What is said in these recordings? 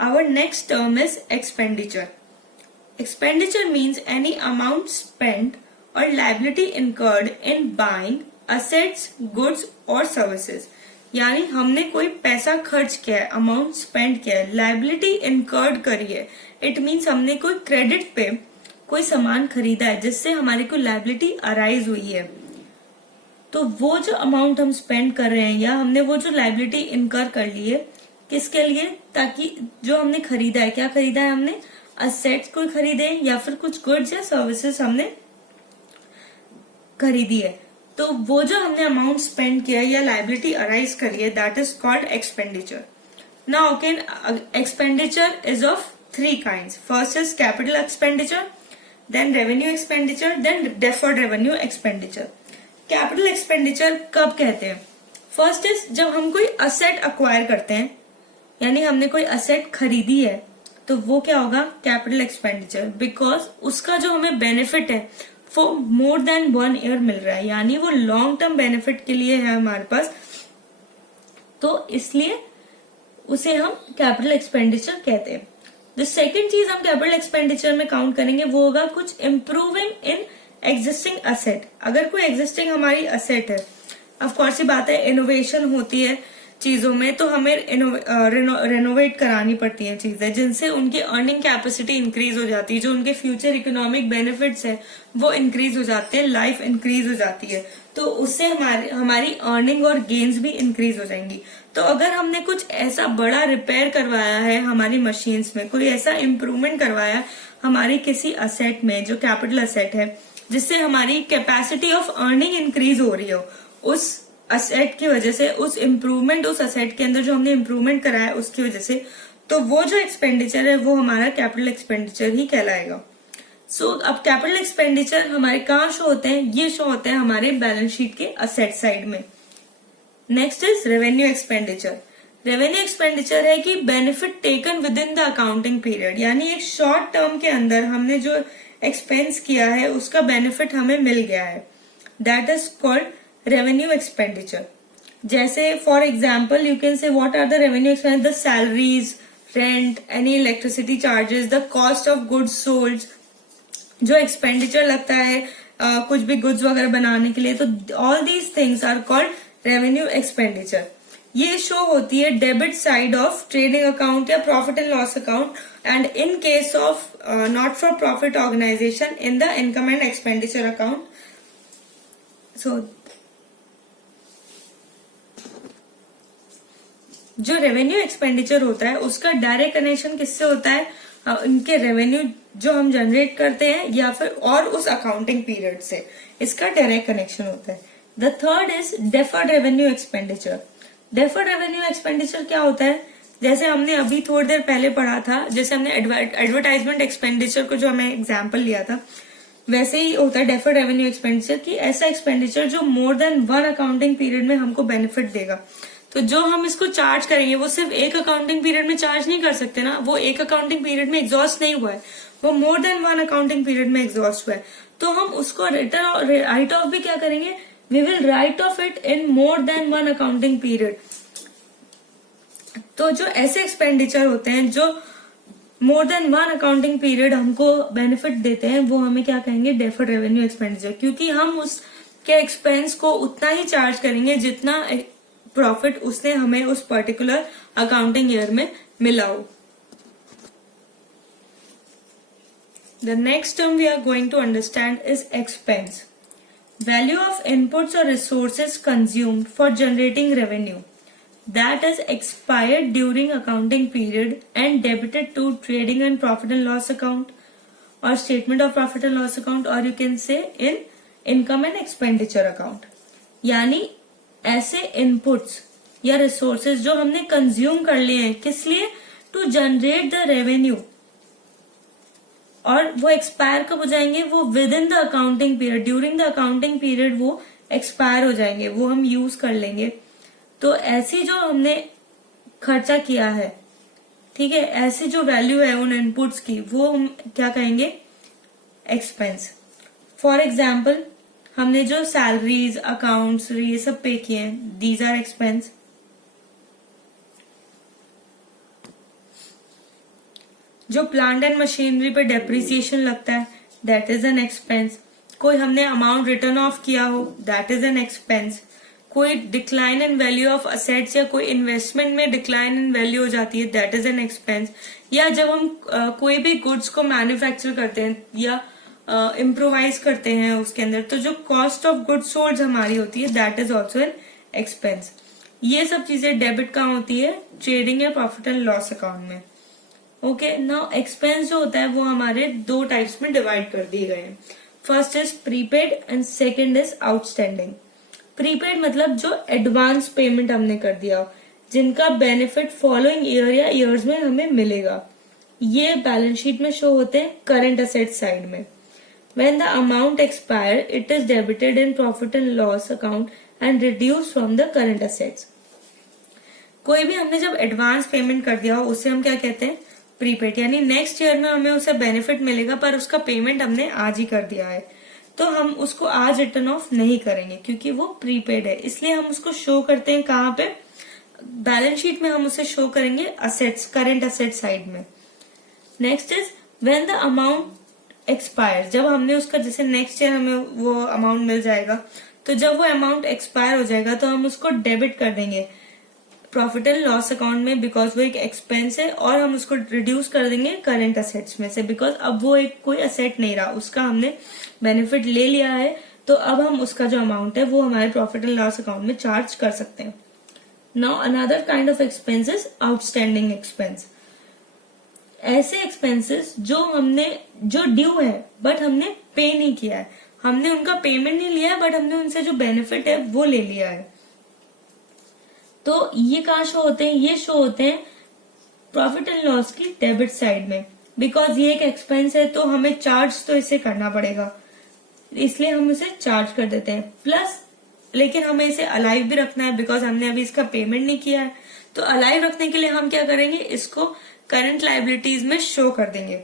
Our next term is expenditure. Expenditure means any amount spent or liability incurred in buying assets, goods or services. यानी हमने कोई पैसा खर्च किया है, अमाउंट स्पेंड किया है, लाइबिलिटी इनकर्ड करी है. इट मीन्स हमने कोई क्रेडिट पे कोई सामान खरीदा है जिससे हमारी कोई लाइबिलिटी अराइज हुई है. तो वो जो अमाउंट हम स्पेंड कर रहे हैं या हमने वो जो लाइबिलिटी इनकर कर ली है, किसके लिए? ताकि जो हमने खरीदा है, क्या खरीदा है हमने? असेट्स कोई खरीदे या फिर कुछ गुड्स या सर्विसेज हमने खरीदी है. तो वो जो हमने अमाउंट स्पेंड किया या लाइबिलिटी अराइज करी है, that is called expenditure. Now okay, expenditure is of 3 kinds. First is capital expenditure, then revenue expenditure, then deferred revenue expenditure. Capital expenditure कब कहते हैं? फर्स्ट इज जब हम कोई असेट अक्वायर करते हैं, यानी हमने कोई असेट खरीदी है, तो वो क्या होगा? Capital expenditure. बिकॉज उसका जो हमें बेनिफिट है वो मोर देन 1 year मिल रहा है, यानी वो लॉन्ग टर्म बेनिफिट के लिए है हमारे पास, तो इसलिए उसे हम कैपिटल एक्सपेंडिचर कहते हैं. द सेकेंड चीज हम कैपिटल एक्सपेंडिचर में काउंट करेंगे वो होगा कुछ इम्प्रूविंग इन एग्जिस्टिंग असेट. अगर कोई एग्जिस्टिंग हमारी असेट है, ऑफ कोर्स ये बात है, इनोवेशन होती है चीजों में, तो हमें रेनोवेट करानी पड़ती है चीजें जिनसे उनकी अर्निंग कैपेसिटी इंक्रीज हो जाती है, जो उनके फ्यूचर इकोनॉमिक बेनिफिट्स है वो इंक्रीज हो जाते हैं, लाइफ इंक्रीज हो जाती है, तो उससे हमारी अर्निंग और गेन्स भी इंक्रीज हो जाएंगी. तो अगर हमने कुछ ऐसा बड़ा रिपेयर करवाया है हमारी मशीन्स में, कोई ऐसा इम्प्रूवमेंट करवाया हमारी किसी असेट में जो कैपिटल असेट है, जिससे हमारी कैपेसिटी ऑफ अर्निंग इंक्रीज हो रही हो उस असेट की वजह से, उस इम्प्रूवमेंट, उस असेट के अंदर जो हमने इम्प्रूवमेंट कराया है उसकी वजह से, तो वो जो एक्सपेंडिचर है वो हमारा कैपिटल एक्सपेंडिचर ही कहलाएगा. सो अब कैपिटल एक्सपेंडिचर हमारे कहाँ शो होते हैं? ये शो होते हैं हमारे बैलेंस शीट के असेट साइड में. Next is revenue expenditure. Revenue expenditure है कि benefit taken with in the accounting period, यानी एक शॉर्ट टर्म के अंदर हमने जो एक्सपेंस किया है उसका बेनिफिट हमें मिल गया है, that is called revenue expenditure. जैसे for example you can say what are the revenue expenditure? The salaries, rent, any electricity charges, the cost of goods sold, जो एक्सपेंडिचर लगता है कुछ भी गुड्स वगैरह बनाने के लिए, तो all these things are called revenue expenditure. ये शो होती है debit side of trading account या profit and loss account, and in case of not for profit organisation in the income and expenditure account. So जो revenue expenditure होता है उसका direct connection किससे होता है? इनके रेवेन्यू जो हम जनरेट करते हैं या फिर और उस अकाउंटिंग पीरियड से, इसका डायरेक्ट कनेक्शन होता है. The third is deferred revenue expenditure. Deferred revenue expenditure क्या होता है? जैसे हमने अभी थोड़ी देर पहले पढ़ा था, जैसे हमने एडवर्टाइजमेंट एक्सपेंडिचर को जो हमें एग्जाम्पल लिया था, वैसे ही होता है डेफर्ड रेवेन्यू एक्सपेंडिचर की ऐसा एक्सपेंडिचर जो मोर देन 1 अकाउंटिंग पीरियड में हमको बेनिफिट देगा. तो जो हम इसको चार्ज करेंगे वो सिर्फ एक अकाउंटिंग पीरियड में चार्ज नहीं कर सकते ना, वो एक अकाउंटिंग पीरियड में एग्जॉस्ट नहीं हुआ है, वो मोर देन 1 अकाउंटिंग पीरियड में एग्जॉस्ट हुआ है, तो हम उसको रिटर्न राइट ऑफ भी क्या करेंगे? We will write off it in more than 1 accounting period. तो जो ऐसे एक्सपेंडिचर होते हैं जो मोर देन 1 अकाउंटिंग पीरियड हमको बेनिफिट देते हैं, वो हमें क्या कहेंगे? Deferred revenue expenditure. क्योंकि हम उसके एक्सपेंस को उतना ही चार्ज करेंगे जितना प्रॉफिट उसने हमें उस पर्टिकुलर अकाउंटिंग ईयर में मिला हो. The next term we are going to understand is expense. Value of inputs or resources consumed for generating revenue that is expired during accounting period and debited to trading and profit and loss account or statement of profit and loss account, or you can say in income and expenditure account. यानी ऐसे inputs या resources जो हमने consume कर लिए हैं, किस लिए? टू जनरेट द रेवेन्यू, और वो एक्सपायर कब हो जाएंगे? वो with in the accounting period, during the accounting period वो एक्सपायर हो जाएंगे, वो हम यूज कर लेंगे. तो ऐसी जो हमने खर्चा किया है, ठीक है, ऐसी जो वैल्यू है उन इनपुट्स की, वो हम क्या कहेंगे? एक्सपेंस. फॉर एग्जाम्पल हमने जो सैलरीज, अकाउंट्स ये सब पे किए हैं, दीज आर एक्सपेंस. जो प्लांट एंड मशीनरी पे डेप्रिसिएशन लगता है दैट इज एन एक्सपेंस। कोई हमने अमाउंट रिटर्न ऑफ किया हो दैट इज एन एक्सपेंस। कोई decline in value of assets या कोई इन्वेस्टमेंट में डिक्लाइन इन वैल्यू हो जाती है दैट इज एन एक्सपेंस। या जब हम कोई भी गुड्स को मैन्युफैक्चर करते हैं या इम्प्रोवाइज करते हैं उसके अंदर, तो जो कॉस्ट ऑफ गुड्स सोल्ड हमारी होती है that is also an expense. ये सब चीजें डेबिट कहाँ होती है? ट्रेडिंग या प्रॉफिट एंड लॉस अकाउंट में। ओके, नाउ एक्सपेंस जो होता है वो हमारे दो टाइप्स में डिवाइड कर दिए गए हैं। First is prepaid and second is outstanding. Prepaid मतलब जो एडवांस पेमेंट हमने कर दिया हो, जिनका बेनिफिट फॉलोइंग ईयर या ईयर्स में हमें मिलेगा। ये बैलेंस शीट में शो होते हैं करंट असेट साइड में। When the amount expire, it is debited in profit and loss account and reduced from the current assets. कोई भी हमने जब एडवांस पेमेंट कर दिया हो उसे हम क्या कहते हैं? प्रीपेड। यानी नेक्स्ट ईयर में हमें उसे बेनिफिट मिलेगा पर उसका पेमेंट हमने आज ही कर दिया है, तो हम उसको आज रिटर्न ऑफ नहीं करेंगे क्योंकि वो प्रीपेड है। इसलिए हम उसको शो करते हैं कहाँ पे? बैलेंस शीट में हम उसे शो करेंगे असेट्स, करंट असेट साइड में। Next is when the amount expire. जब हमने उसका जैसे नेक्स्ट ईयर हमें वो अमाउंट मिल जाएगा, तो जब वो अमाउंट एक्सपायर हो जाएगा तो हम उसको डेबिट कर देंगे प्रॉफिट एंड लॉस अकाउंट में, बिकॉज वो एक एक्सपेंस है, और हम उसको रिड्यूस कर देंगे करंट असेट्स में से, बिकॉज अब वो एक कोई असेट नहीं रहा, उसका हमने बेनिफिट ले लिया है, तो अब हम उसका जो अमाउंट है वो हमारे प्रॉफिट एंड लॉस अकाउंट में चार्ज कर सकते हैं। Now another kind of expense is outstanding expense. ऐसे एक्सपेंसेस जो ड्यू है बट हमने पे नहीं किया है, हमने उनका पेमेंट नहीं लिया है बट हमने उनसे जो बेनिफिट है वो ले लिया है, तो ये कहाँ शो होते हैं? ये शो होते हैं प्रॉफिट एंड लॉस की डेबिट साइड में, बिकॉज ये एक एक्सपेंस है तो हमें चार्ज तो इसे करना पड़ेगा, इसलिए हम इसे चार्ज कर देते हैं। प्लस लेकिन हमें इसे अलाइव भी रखना है बिकॉज हमने अभी इसका पेमेंट नहीं किया है, तो अलाइव रखने के लिए हम क्या करेंगे? इसको करंट लाइबिलिटीज में शो कर देंगे।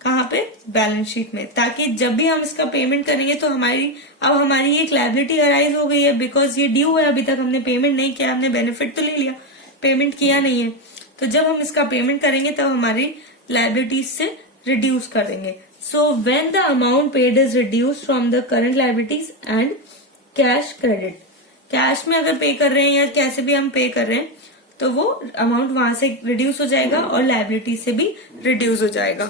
कहाँ पे? बैलेंस शीट में, ताकि जब भी हम इसका पेमेंट करेंगे तो अब हमारी एक लाइबिलिटी अराइज हो गई है, बिकॉज ये ड्यू है, अभी तक हमने पेमेंट नहीं किया, हमने बेनिफिट तो ले लिया, पेमेंट किया नहीं है, तो जब हम इसका पेमेंट करेंगे तब हमारी लाइबिलिटीज से रिड्यूस कर देंगे। So when the amount paid is reduce from the current liabilities and cash credit. Cash में अगर पे कर रहे हैं या कैसे भी हम पे कर रहे हैं तो वो अमाउंट वहां से रिड्यूस हो जाएगा और लाइबिलिटी से भी रिड्यूस हो जाएगा।